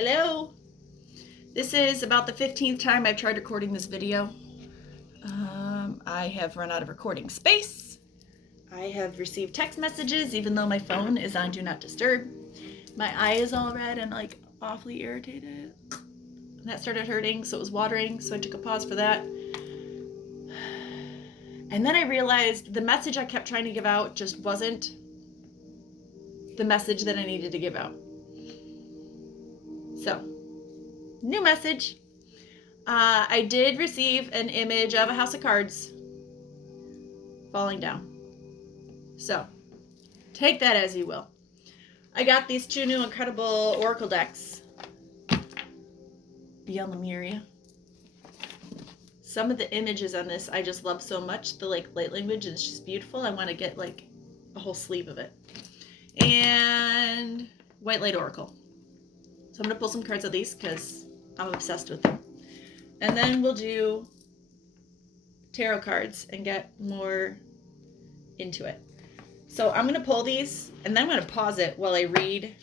Hello. This is about the 15th time I've tried recording this video. I have run out of recording space. I have received text messages even though my phone is on Do Not Disturb. My eye is all red and like awfully irritated. And that started hurting, so it was watering, so I took a pause for that. And then I realized the message I kept trying to give out just wasn't the message that I needed to give out. So, new message. I did receive an image of a house of cards falling down. So, take that as you will. I got these two new incredible oracle decks. Beyond Lemuria. Some of the images on this I just love so much. The light language is just beautiful. I want to get like a whole sleeve of it. And White Light Oracle. So I'm going to pull some cards of these because I'm obsessed with them. And then we'll do tarot cards and get more into it. So I'm going to pull these and then I'm going to pause it while I read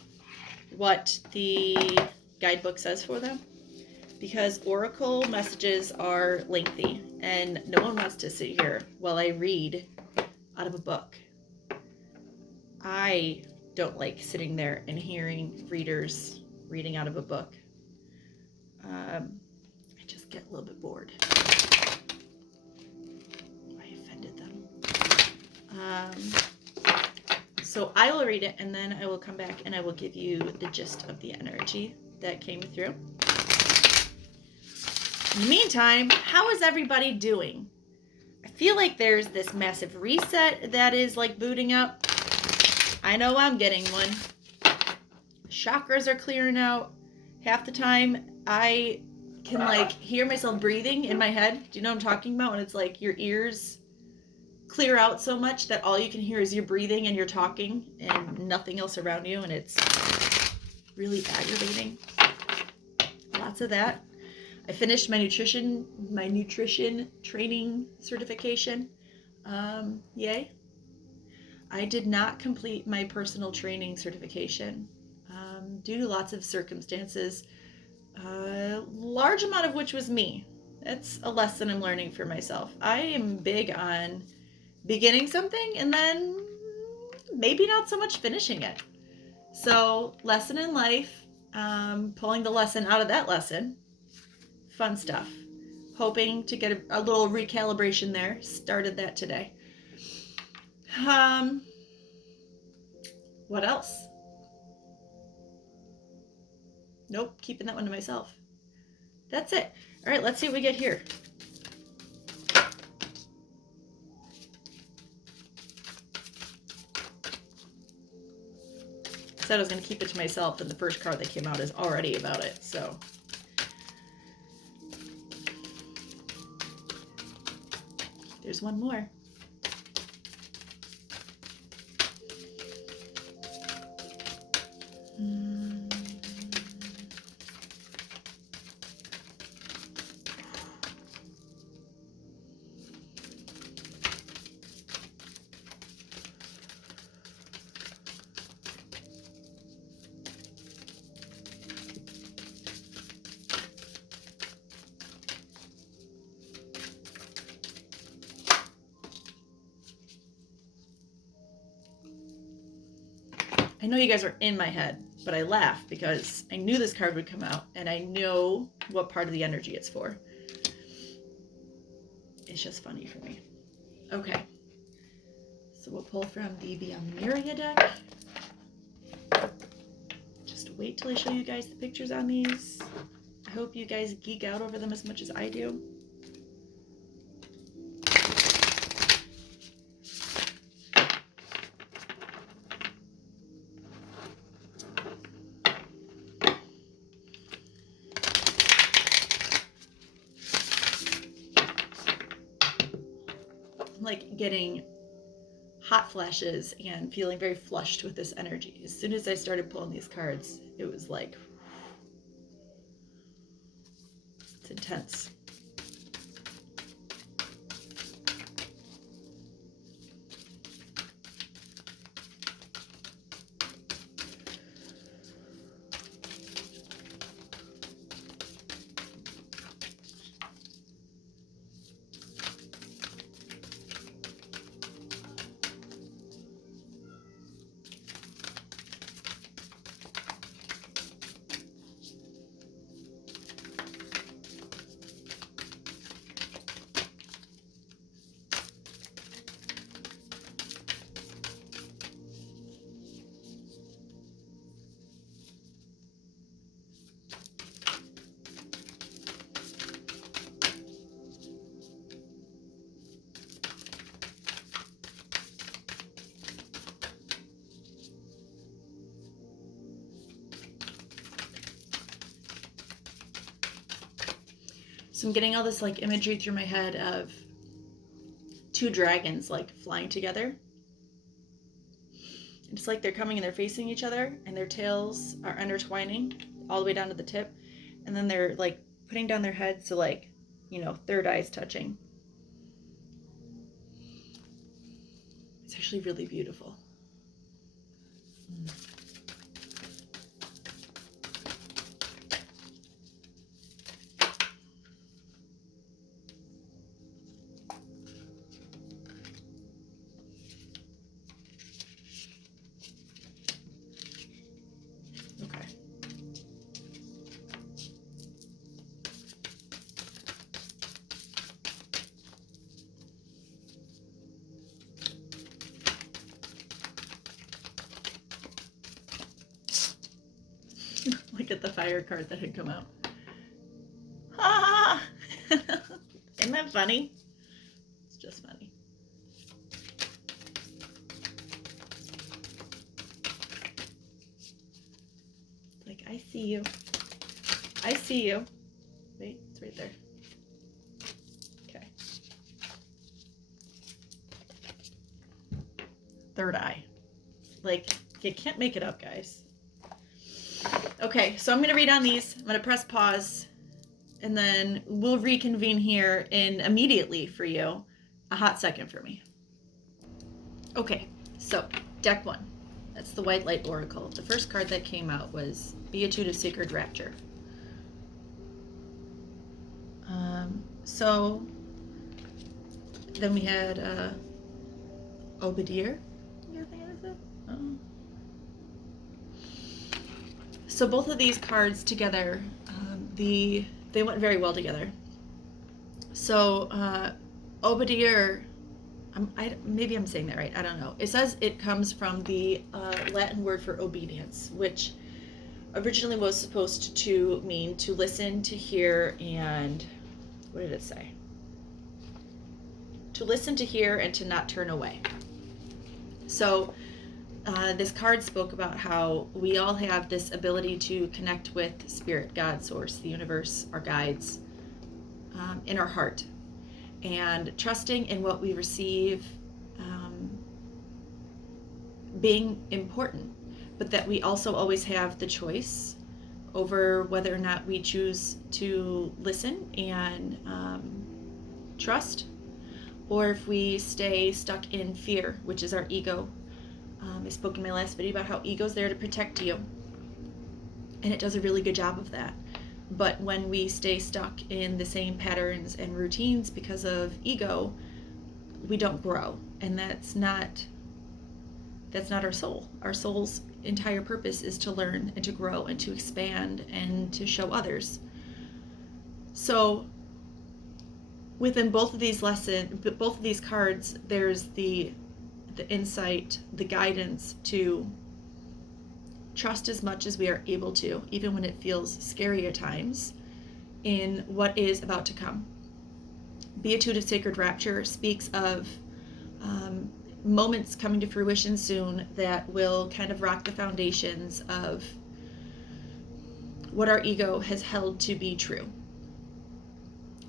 what the guidebook says for them. Because oracle messages are lengthy and no one wants to sit here while I read out of a book. I don't like sitting there and hearing readers reading out of a book. I just get a little bit bored. I offended them. So I will read it and then I will come back and I will give you the gist of the energy that came through. In the meantime, how is everybody doing? I feel like there's this massive reset that is like booting up. I know I'm getting one. Chakras are clearing out. Half the time I can like hear myself breathing in my head. Do you know what I'm talking about? When it's like your ears clear out so much that all you can hear is your breathing and you're talking and nothing else around you, and it's really aggravating. Lots of that. I finished my nutrition training certification. Yay. I did not complete my personal training certification due to lots of circumstances, large amount of which was me. That's a lesson I'm learning for myself. I am big on beginning something and then maybe not so much finishing it. So, lesson in life, pulling the lesson out of that lesson. Fun stuff. Hoping to get a little recalibration there. Started that today. What else? Nope, keeping that one to myself. That's it. All right, let's see what we get here. Said I was going to keep it to myself, and the first card that came out is already about it, so. There's one more. I know you guys are in my head, but I laugh because I knew this card would come out and I know what part of the energy it's for. It's just funny for me. Okay. So we'll pull from the Beyond Lemuria deck. Just wait till I show you guys the pictures on these. I hope you guys geek out over them as much as I do. Like getting hot flashes and feeling very flushed with this energy. As soon as I started pulling these cards, it was like, it's intense. So I'm getting all this like imagery through my head of two dragons like flying together. It's like they're coming and they're facing each other, and their tails are intertwining all the way down to the tip, and then they're like putting down their heads, so like, you know, third eye's touching. It's actually really beautiful. Okay. Look at the fire card that had come out. Ah! Isn't that funny? It's just funny. Like, I see you. I see you. Wait, it's right there. Okay. Third eye. Like, you can't make it up, guys. Okay, so I'm going to read on these. I'm going to press pause, and then we'll reconvene here in immediately for you. A hot second for me. Okay, so deck 1. That's the White Light Oracle. The first card that came out was Beatitude of Sacred Rapture. So then we had Obadiah. You think it is it? Oh. So both of these cards together, they went very well together. So Obadiah, maybe I'm saying that right, I don't know. It says it comes from the Latin word for obedience, which originally was supposed to mean to listen, to hear, and what did it say? To listen, to hear, and to not turn away. So this card spoke about how we all have this ability to connect with Spirit, God, Source, the universe, our guides, in our heart. And trusting in what we receive being important, but that we also always have the choice over whether or not we choose to listen and trust, or if we stay stuck in fear, which is our ego. I spoke in my last video about how ego's there to protect you, and it does a really good job of that. But when we stay stuck in the same patterns and routines because of ego, we don't grow, and that's not our soul. Our soul's entire purpose is to learn and to grow and to expand and to show others. So within both of these cards, there's the insight, the guidance to trust as much as we are able to, even when it feels scary at times, in what is about to come. Beatitude of Sacred Rapture speaks of moments coming to fruition soon that will kind of rock the foundations of what our ego has held to be true.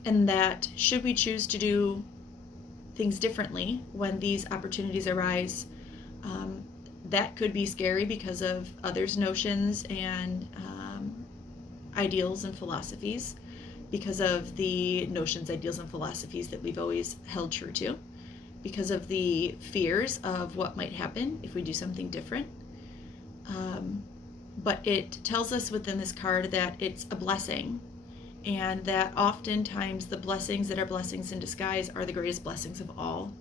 And that should we choose to do things differently when these opportunities arise, that could be scary because of others' notions and ideals and philosophies, because of the notions, ideals, and philosophies that we've always held true to, because of the fears of what might happen if we do something different. But it tells us within this card that it's a blessing, and that oftentimes the blessings that are blessings in disguise are the greatest blessings of all.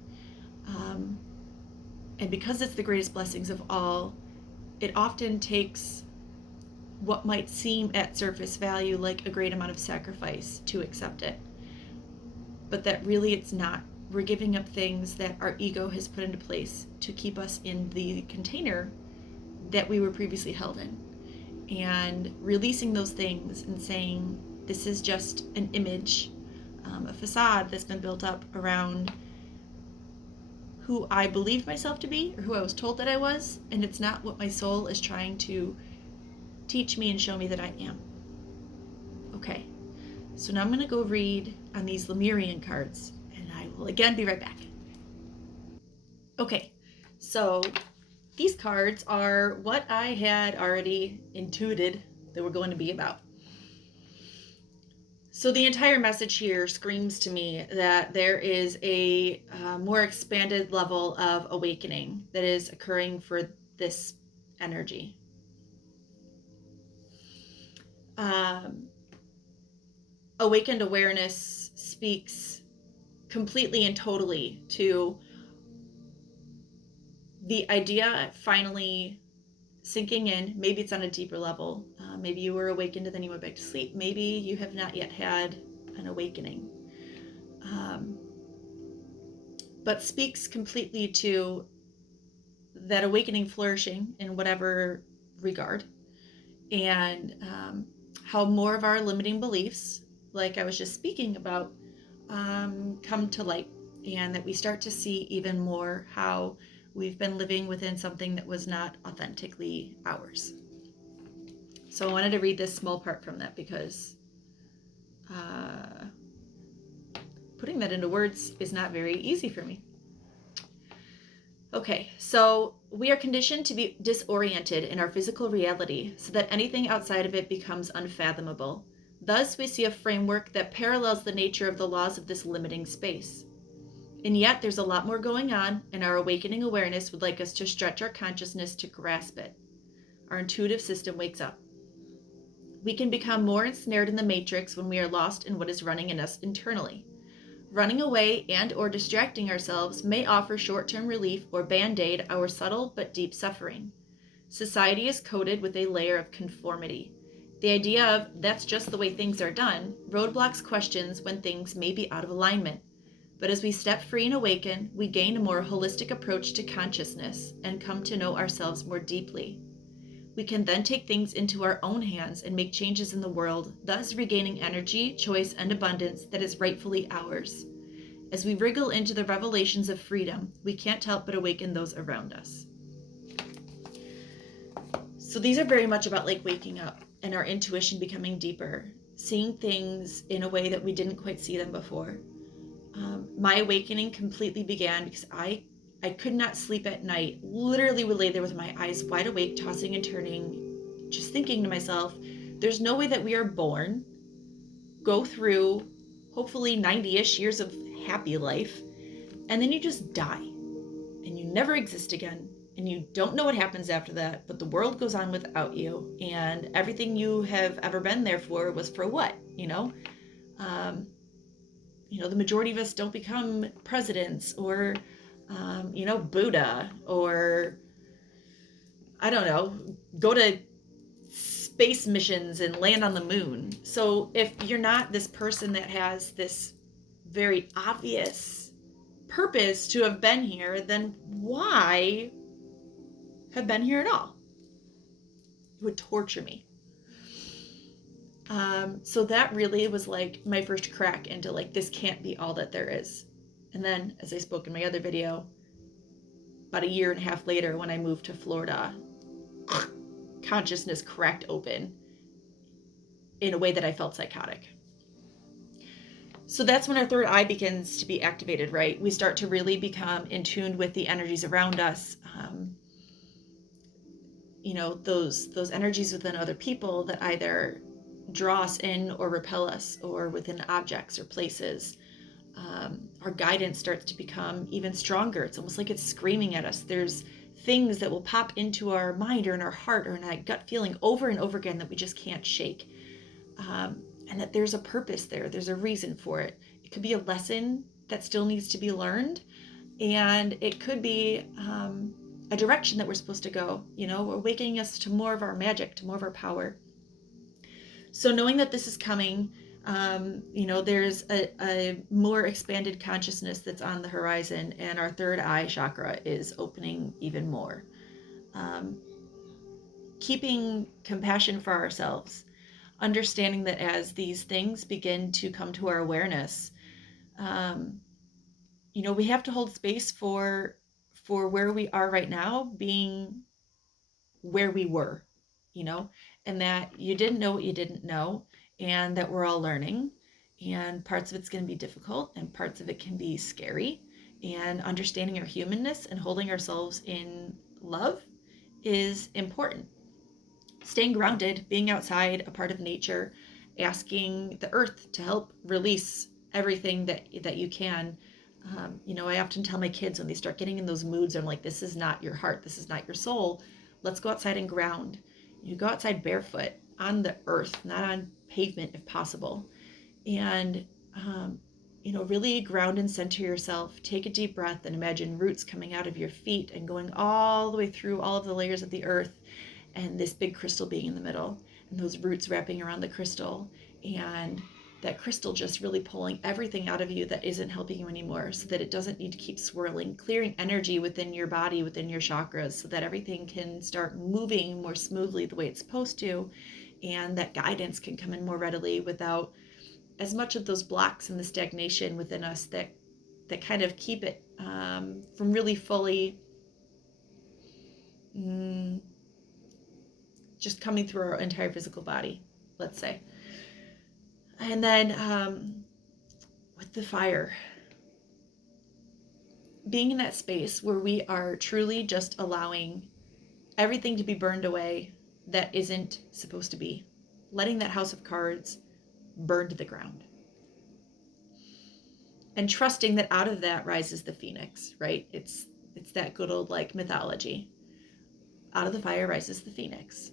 And because it's the greatest blessings of all, it often takes what might seem at surface value like a great amount of sacrifice to accept it. But that really it's not. We're giving up things that our ego has put into place to keep us in the container that we were previously held in. And releasing those things and saying, this is just an image, a facade that's been built up around who I believed myself to be, or who I was told that I was, and it's not what my soul is trying to teach me and show me that I am. Okay, So now I'm going to go read on these Lemurian cards, and I will again be right back. Okay, so these cards are what I had already intuited they were going to be about. So the entire message here screams to me that there is a more expanded level of awakening that is occurring for this energy. Awakened awareness speaks completely and totally to the idea finally sinking in. Maybe it's on a deeper level. Maybe you were awakened and then you went back to sleep. Maybe you have not yet had an awakening. But speaks completely to that awakening flourishing in whatever regard, and how more of our limiting beliefs, like I was just speaking about, come to light, and that we start to see even more how we've been living within something that was not authentically ours. So I wanted to read this small part from that because putting that into words is not very easy for me. Okay, so we are conditioned to be disoriented in our physical reality so that anything outside of it becomes unfathomable. Thus, we see a framework that parallels the nature of the laws of this limiting space. And yet, there's a lot more going on, and our awakening awareness would like us to stretch our consciousness to grasp it. Our intuitive system wakes up. We can become more ensnared in the matrix when we are lost in what is running in us internally. Running away and or distracting ourselves may offer short-term relief or band-aid our subtle but deep suffering. Society is coated with a layer of conformity. The idea of that's just the way things are done roadblocks questions when things may be out of alignment. But as we step free and awaken, we gain a more holistic approach to consciousness and come to know ourselves more deeply. We can then take things into our own hands and make changes in the world, thus regaining energy, choice, and abundance that is rightfully ours. As we wriggle into the revelations of freedom, we can't help but awaken those around us. So these are very much about like waking up and our intuition becoming deeper, seeing things in a way that we didn't quite see them before. My awakening completely began because I could not sleep at night. Literally would lay there with my eyes wide awake, tossing and turning, just thinking to myself, there's no way that we are born, go through hopefully 90-ish years of happy life, and then you just die and you never exist again, and you don't know what happens after that, but the world goes on without you, and everything you have ever been there for was for what, the majority of us don't become presidents or, Buddha, or, I don't know, go to space missions and land on the moon. So if you're not this person that has this very obvious purpose to have been here, then why have been here at all? It would torture me. So that really was like my first crack into like, this can't be all that there is. And then, as I spoke in my other video, about a year and a half later, when I moved to Florida, consciousness cracked open in a way that I felt psychotic. So that's when our third eye begins to be activated, right? We start to really become in tune with the energies around us. Those energies within other people that either draw us in or repel us, or within objects or places. Our guidance starts to become even stronger. It's almost like it's screaming at us. There's things that will pop into our mind or in our heart or in that gut feeling over and over again that we just can't shake. And that there's a purpose there. There's a reason for it. It could be a lesson that still needs to be learned. And it could be a direction that we're supposed to go, awakening us to more of our magic, to more of our power. So knowing that this is coming, there's a more expanded consciousness that's on the horizon, and our third eye chakra is opening even more. Keeping compassion for ourselves, understanding that as these things begin to come to our awareness, we have to hold space for where we are right now being where we were, and that you didn't know what you didn't know, and that we're all learning. And parts of it's going to be difficult, and parts of it can be scary. And understanding our humanness and holding ourselves in love is important. Staying grounded, being outside, a part of nature, asking the earth to help release everything that you can. I often tell my kids when they start getting in those moods, I'm like, this is not your heart, this is not your soul. Let's go outside and ground. You go outside barefoot on the earth, not on pavement if possible. And really ground and center yourself. Take a deep breath and imagine roots coming out of your feet and going all the way through all of the layers of the earth, and this big crystal being in the middle, and those roots wrapping around the crystal, and that crystal just really pulling everything out of you that isn't helping you anymore, so that it doesn't need to keep swirling, clearing energy within your body, within your chakras, so that everything can start moving more smoothly the way it's supposed to, and that guidance can come in more readily without as much of those blocks and the stagnation within us that kind of keep it from really fully just coming through our entire physical body, let's say. And then with the fire, being in that space where we are truly just allowing everything to be burned away that isn't supposed to be, letting that house of cards burn to the ground. And trusting that out of that rises the phoenix, right? It's that good old mythology. Out of the fire rises the phoenix.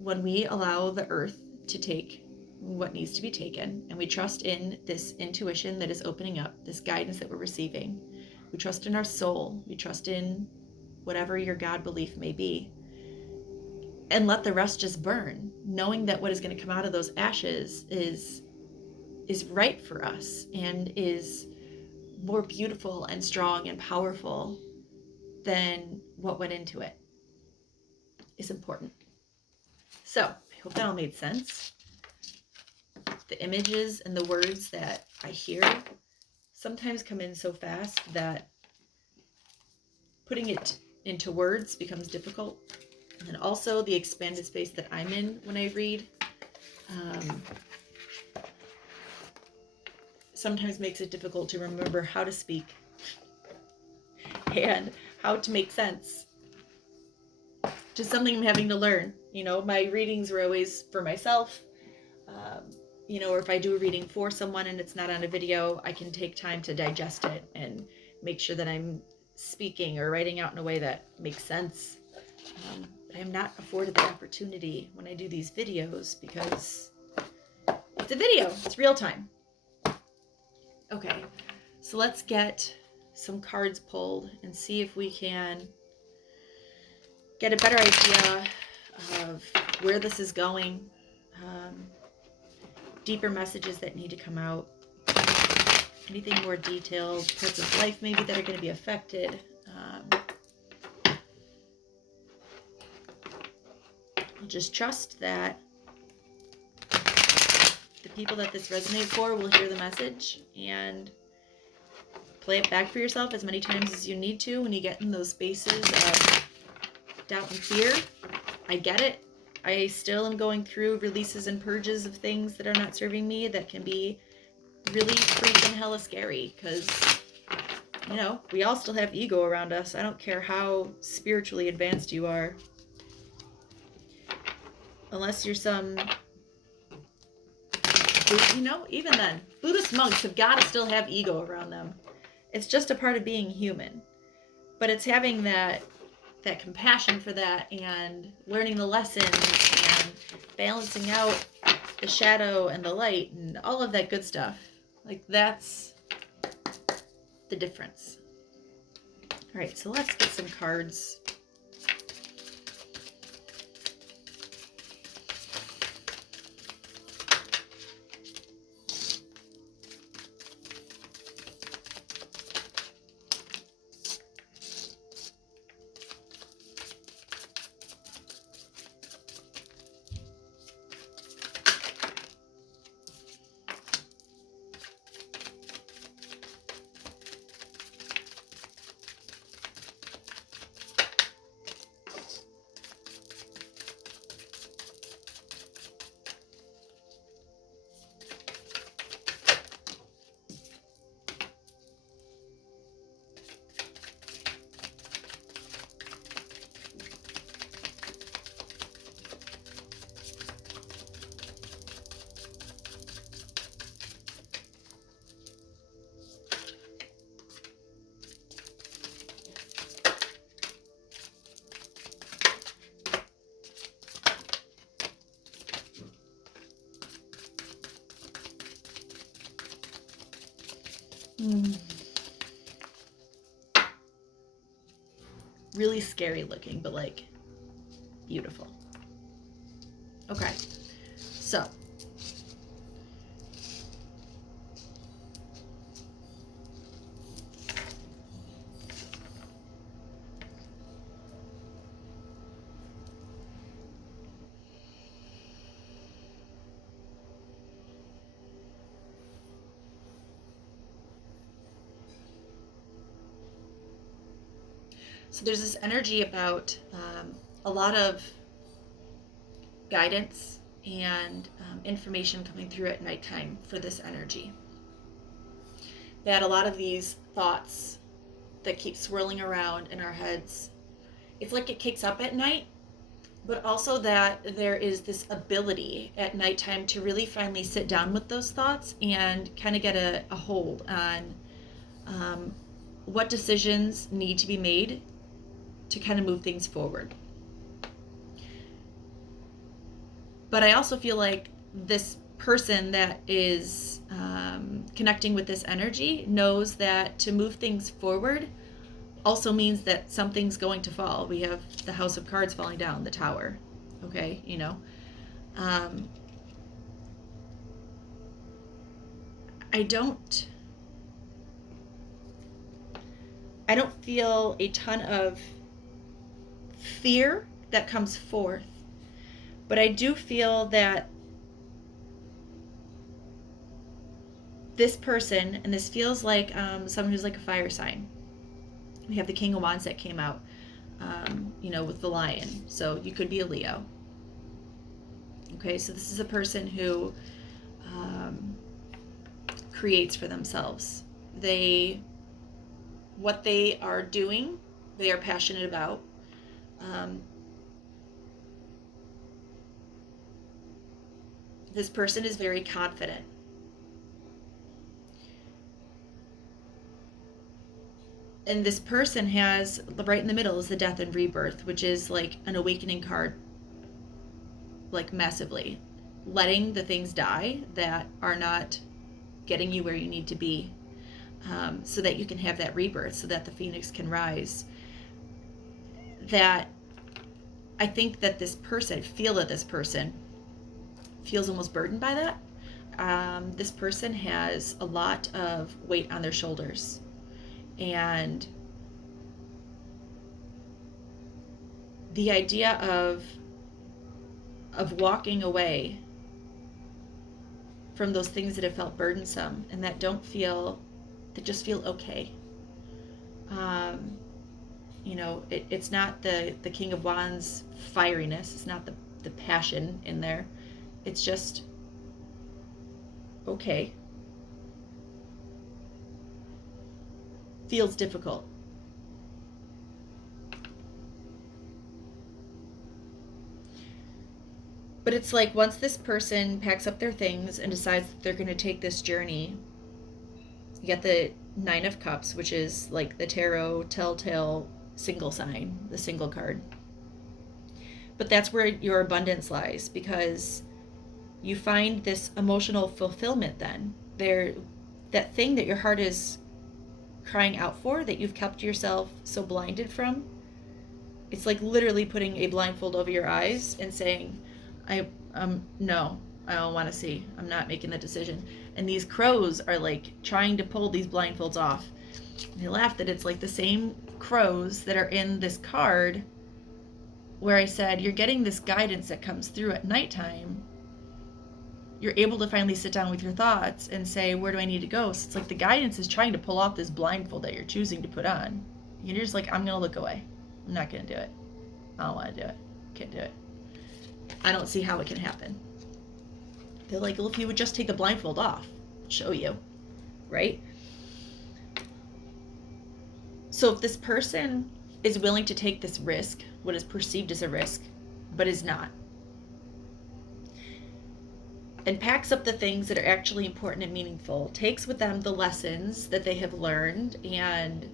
When we allow the earth to take what needs to be taken, and we trust in this intuition that is opening up, this guidance that we're receiving, we trust in our soul, we trust in whatever your God belief may be, and let the rest just burn, knowing that what is going to come out of those ashes is right for us and is more beautiful and strong and powerful than what went into it, is important. So I hope that all made sense. The images and the words that I hear sometimes come in so fast that putting it into words becomes difficult. And then also the expanded space that I'm in when I read sometimes makes it difficult to remember how to speak and how to make sense. Just something I'm having to learn. My readings were always for myself. Or if I do a reading for someone and it's not on a video, I can take time to digest it and make sure that I'm speaking or writing out in a way that makes sense. But I'm not afforded the opportunity when I do these videos because it's a video. It's real time. Okay, so let's get some cards pulled and see if we can get a better idea of where this is going. Deeper messages that need to come out, anything more detailed, parts of life maybe that are going to be affected. I'll just trust that the people that this resonates for will hear the message and play it back for yourself as many times as you need to when you get in those spaces of doubt and fear. I get it. I still am going through releases and purges of things that are not serving me that can be really freaking hella scary because, we all still have ego around us. I don't care how spiritually advanced you are. Unless you're some, even then, Buddhist monks have got to still have ego around them. It's just a part of being human. But it's having that compassion for that and learning the lessons and balancing out the shadow and the light and all of that good stuff. That's the difference. All right, so let's get some cards. Really scary looking, but like beautiful. Okay, so there's this energy about a lot of guidance and information coming through at nighttime for this energy. That a lot of these thoughts that keep swirling around in our heads, it's like it kicks up at night, but also that there is this ability at nighttime to really finally sit down with those thoughts and kind of get a hold on what decisions need to be made to kind of move things forward. But I also feel like this person that is connecting with this energy knows that to move things forward also means that something's going to fall. We have the House of Cards falling down, the Tower. Okay, you know. I don't feel a ton of fear that comes forth, but I do feel that this person, and this feels like someone who's like a fire sign. We have the King of Wands that came out, with the lion. So you could be a Leo. Okay, so this is a person who creates for themselves. What they are doing, they are passionate about. This person is very confident. And this person has, right in the middle is the Death and Rebirth, which is like an awakening card, like massively. Letting the things die that are not getting you where you need to be, so that you can have that rebirth, so that the phoenix can rise. That I think that this person, I feel that this person feels almost burdened by that. This person has a lot of weight on their shoulders. And the idea of walking away from those things that have felt burdensome and that just feel okay. It's not the King of Wands fieriness. It's not the passion in there. It's just okay. Feels difficult. But it's like once this person packs up their things and decides that they're going to take this journey, you get the Nine of Cups, which is like the tarot telltale single sign, the single card. But that's where your abundance lies, because you find this emotional fulfillment then. That thing that your heart is crying out for, that you've kept yourself so blinded from, it's like literally putting a blindfold over your eyes and saying, no, I don't want to see. I'm not making that decision. And these crows are like trying to pull these blindfolds off. And I laugh that it's like the same crows that are in this card where I said, you're getting this guidance that comes through at nighttime. You're able to finally sit down with your thoughts and say, where do I need to go? So it's like the guidance is trying to pull off this blindfold that you're choosing to put on. And you're just like, I'm going to look away. I'm not going to do it. I don't want to do it. Can't do it. I don't see how it can happen. They're like, well, if you would just take the blindfold off, I'll show you. Right? So if this person is willing to take this risk, what is perceived as a risk, but is not, and packs up the things that are actually important and meaningful, takes with them the lessons that they have learned and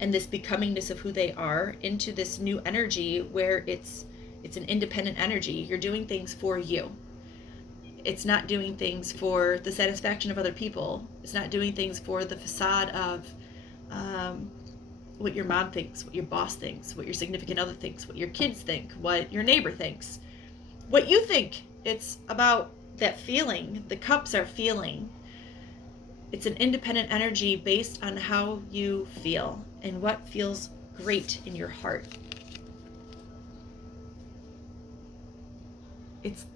this becomingness of who they are into this new energy where it's an independent energy. You're doing things for you. It's not doing things for the satisfaction of other people. It's not doing things for the facade of what your mom thinks, what your boss thinks, what your significant other thinks, what your kids think, what your neighbor thinks, what you think. It's about that feeling. The cups are feeling. It's an independent energy based on how you feel and what feels great in your heart. It's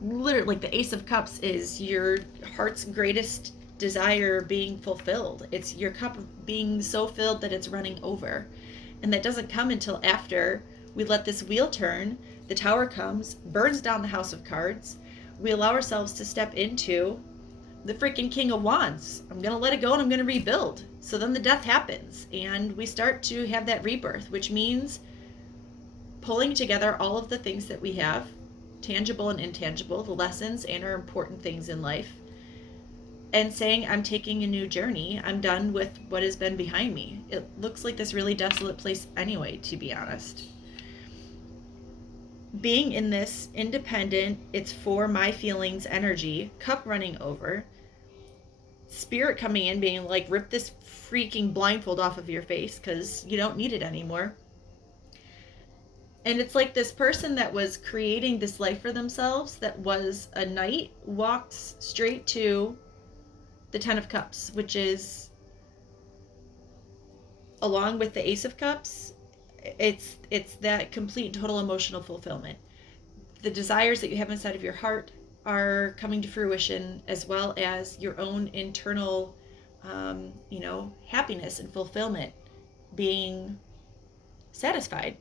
literally like the Ace of Cups is your heart's greatest desire being fulfilled. It's your cup being so filled that it's running over. And that doesn't come until after we let this wheel turn. The Tower comes, burns down the House of Cards. We allow ourselves to step into the freaking King of Wands. I'm going to let it go and I'm going to rebuild. So then the death happens and we start to have that rebirth, which means pulling together all of the things that we have, tangible and intangible, the lessons and our important things in life, and saying, I'm taking a new journey. I'm done with what has been behind me. It looks like this really desolate place anyway, to be honest. Being in this independent, it's for my feelings energy, cup running over, spirit coming in being like, rip this freaking blindfold off of your face because you don't need it anymore. And it's like this person that was creating this life for themselves, that was a knight, walks straight to the Ten of Cups, which is, along with the Ace of Cups, it's that complete total emotional fulfillment. The desires that you have inside of your heart are coming to fruition, as well as your own internal happiness and fulfillment being satisfied.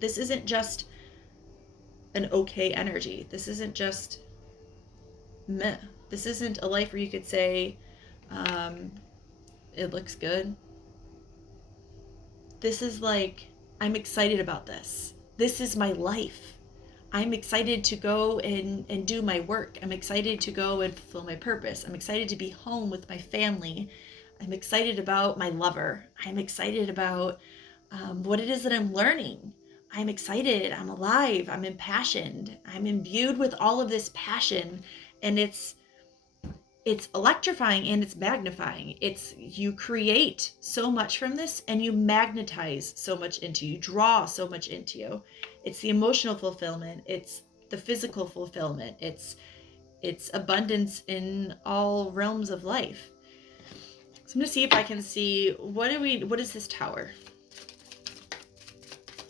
This isn't just an okay energy. This isn't just meh. This isn't a life where you could say, it looks good. This is like, I'm excited about this. This is my life. I'm excited to go and do my work. I'm excited to go and fulfill my purpose. I'm excited to be home with my family. I'm excited about my lover. I'm excited about what it is that I'm learning. I'm excited. I'm alive. I'm impassioned. I'm imbued with all of this passion, and it's electrifying and it's magnifying. You create so much from this and you magnetize so much into you, draw so much into you. It's the emotional fulfillment. It's the physical fulfillment. It's abundance in all realms of life. So I'm going to see if I can see, what is this Tower?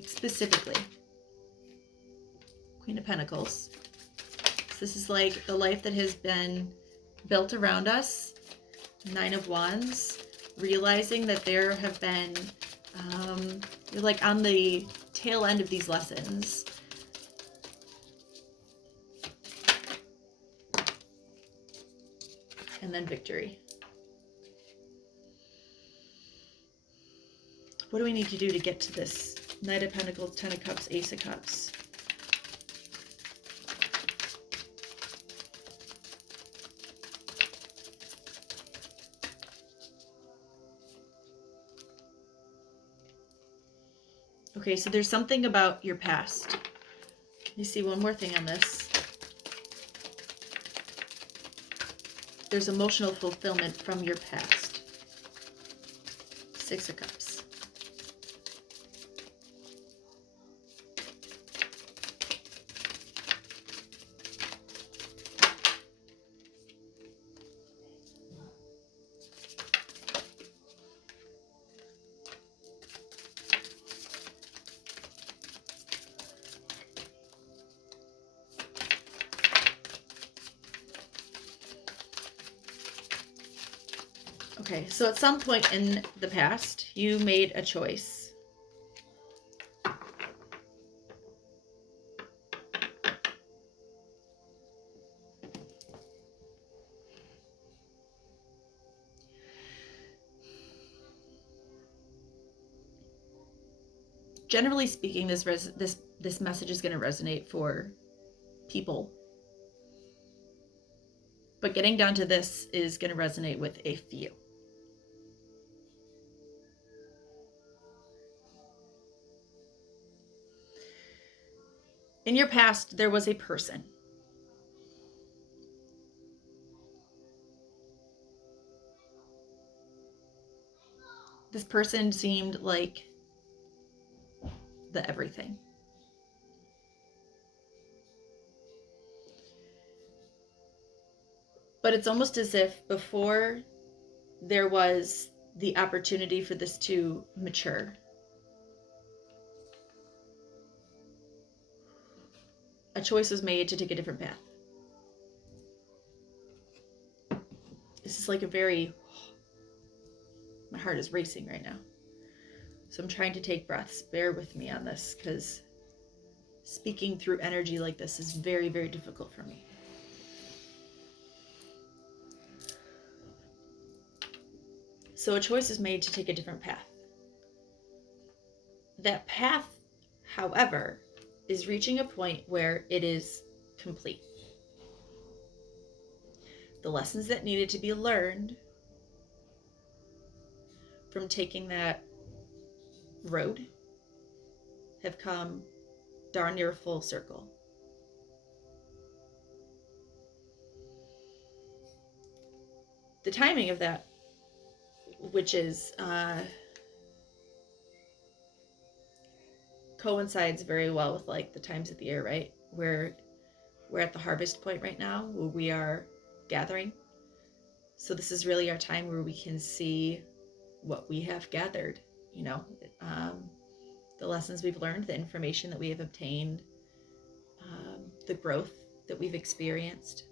Specifically. Queen of Pentacles. So this is like the life that has been built around us. Nine of Wands, realizing that there have been, you're like on the tail end of these lessons. And then victory. What do we need to do to get to this Knight of Pentacles, Ten of Cups, Ace of Cups? Okay, so there's something about your past. Let me see one more thing on this. There's emotional fulfillment from your past. Six of Cups. Okay, so at some point in the past, you made a choice. Generally speaking, this message is going to resonate for people. But getting down to this is going to resonate with a few. In your past, there was a person. This person seemed like the everything. But it's almost as if before there was the opportunity for this to mature, a choice was made to take a different path. This is like a very... My heart is racing right now. So I'm trying to take breaths. Bear with me on this, because speaking through energy like this is very, very difficult for me. So a choice is made to take a different path. That path, however, is reaching a point where it is complete. The lessons that needed to be learned from taking that road have come darn near full circle. The timing of that, which is coincides very well with like the times of the year, right? We're at the harvest point right now, where we are gathering. So this is really our time where we can see what we have gathered, you know, the lessons we've learned, the information that we have obtained, the growth that we've experienced.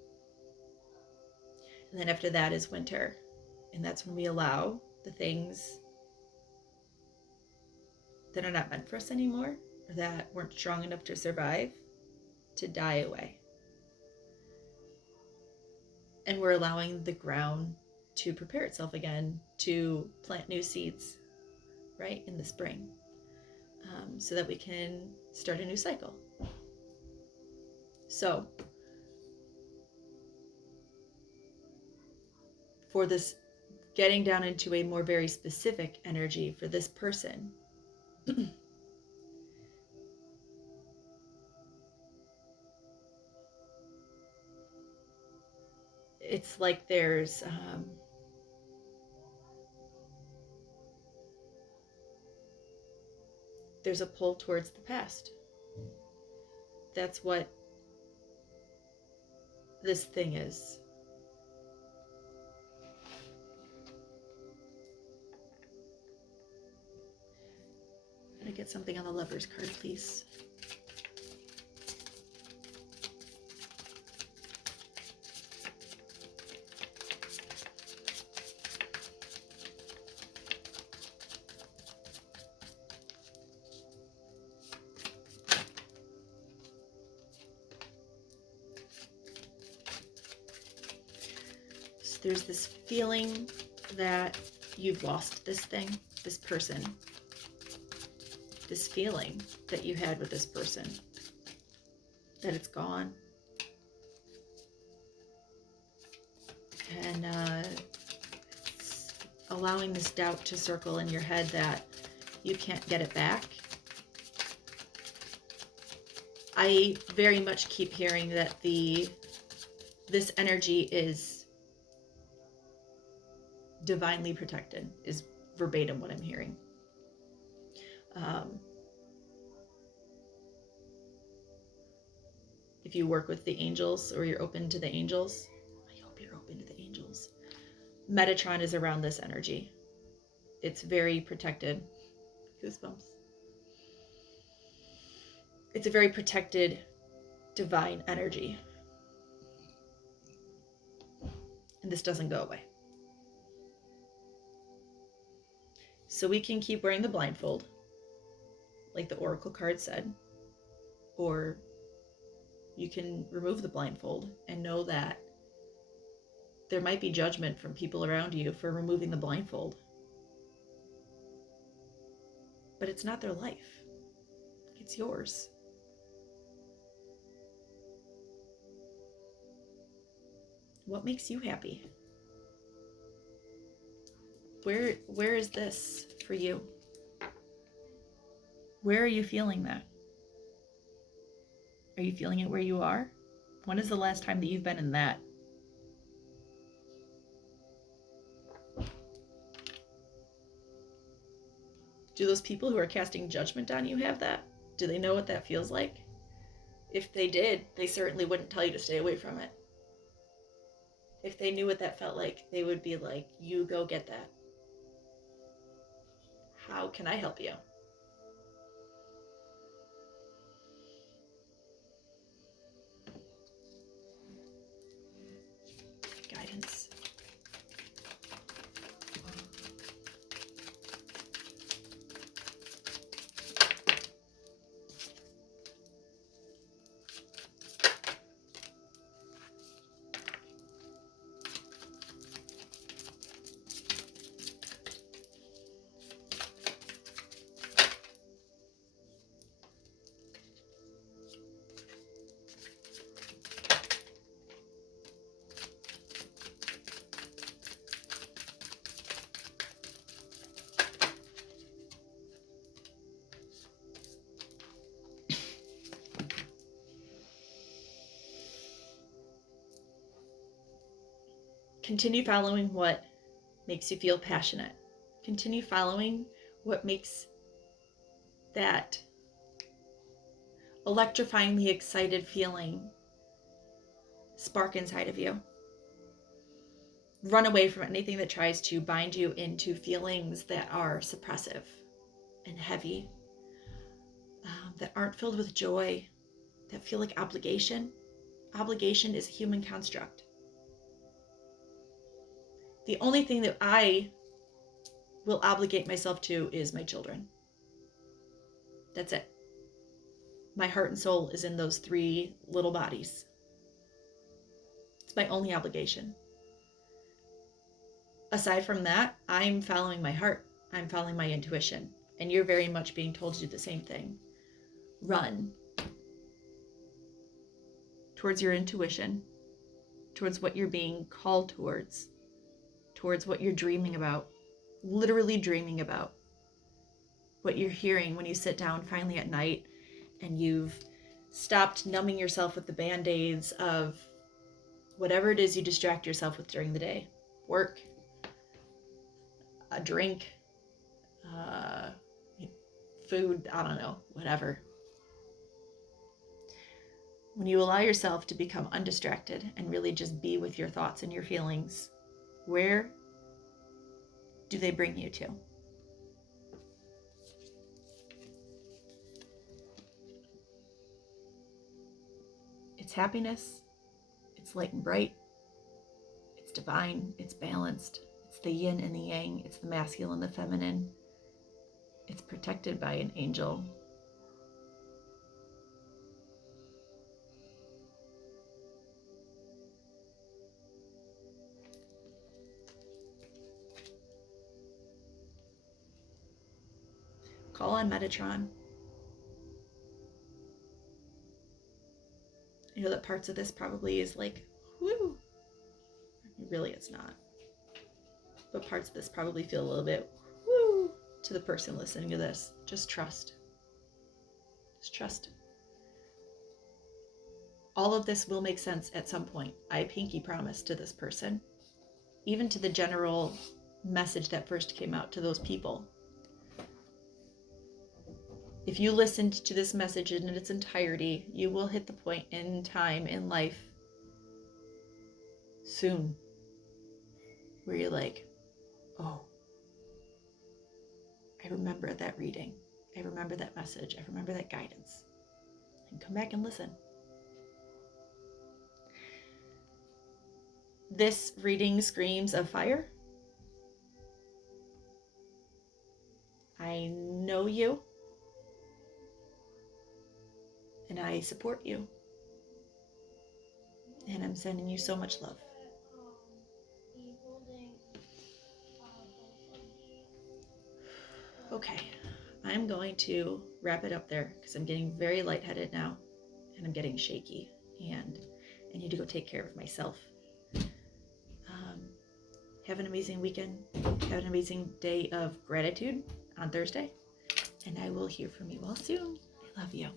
And then after that is winter. And that's when we allow the things that are not meant for us anymore, or that weren't strong enough to survive, to die away. And we're allowing the ground to prepare itself again to plant new seeds, right, in the spring, so that we can start a new cycle. So, for this, getting down into a more very specific energy for this person, it's like there's a pull towards the past. That's what this thing is. Can I get something on the Lover's card, please? There's this feeling that you've lost this thing, this person. This feeling that you had with this person, that it's gone. And it's allowing this doubt to circle in your head that you can't get it back. I very much keep hearing that this energy is divinely protected, is verbatim what I'm hearing. If you work with the angels, or you're open to the angels, I hope you're open to the angels. Metatron is around this energy. It's very protected. Goosebumps. It's a very protected, divine energy. And this doesn't go away. So we can keep wearing the blindfold, like the oracle card said, or you can remove the blindfold and know that there might be judgment from people around you for removing the blindfold. But it's not their life. It's yours. What makes you happy? Where is this for you? Where are you feeling that? Are you feeling it where you are? When is the last time that you've been in that? Do those people who are casting judgment on you have that? Do they know what that feels like? If they did, they certainly wouldn't tell you to stay away from it. If they knew what that felt like, they would be like, you go get that. How can I help you? Guidance. Continue following what makes you feel passionate. Continue following what makes that electrifyingly excited feeling spark inside of you. Run away from anything that tries to bind you into feelings that are suppressive and heavy, that aren't filled with joy, that feel like obligation. Obligation is a human construct. The only thing that I will obligate myself to is my children. That's it. My heart and soul is in those 3 little bodies. It's my only obligation. Aside from that, I'm following my heart. I'm following my intuition. And you're very much being told to do the same thing. Run towards your intuition, towards what you're being called towards what you're dreaming about, literally dreaming about, what you're hearing when you sit down finally at night and you've stopped numbing yourself with the band-aids of whatever it is you distract yourself with during the day. Work, a drink, food, I don't know, whatever. When you allow yourself to become undistracted and really just be with your thoughts and your feelings, where do they bring you to? It's happiness, it's light and bright, it's divine, it's balanced, it's the yin and the yang, it's the masculine and the feminine, it's protected by an angel. Call on Metatron. I know that parts of this probably is like, whoo. Really, it's not. But parts of this probably feel a little bit, whoo, to the person listening to this. Just trust. Just trust. All of this will make sense at some point. I pinky promise to this person. Even to the general message that first came out to those people. If you listened to this message in its entirety, you will hit the point in time in life soon where you're like, oh, I remember that reading. I remember that message. I remember that guidance. And come back and listen. This reading screams of fire. I know you. And I support you. And I'm sending you so much love. Okay, I'm going to wrap it up there because I'm getting very lightheaded now and I'm getting shaky and I need to go take care of myself. Have an amazing weekend. Have an amazing day of gratitude on Thursday. And I will hear from you all soon. I love you.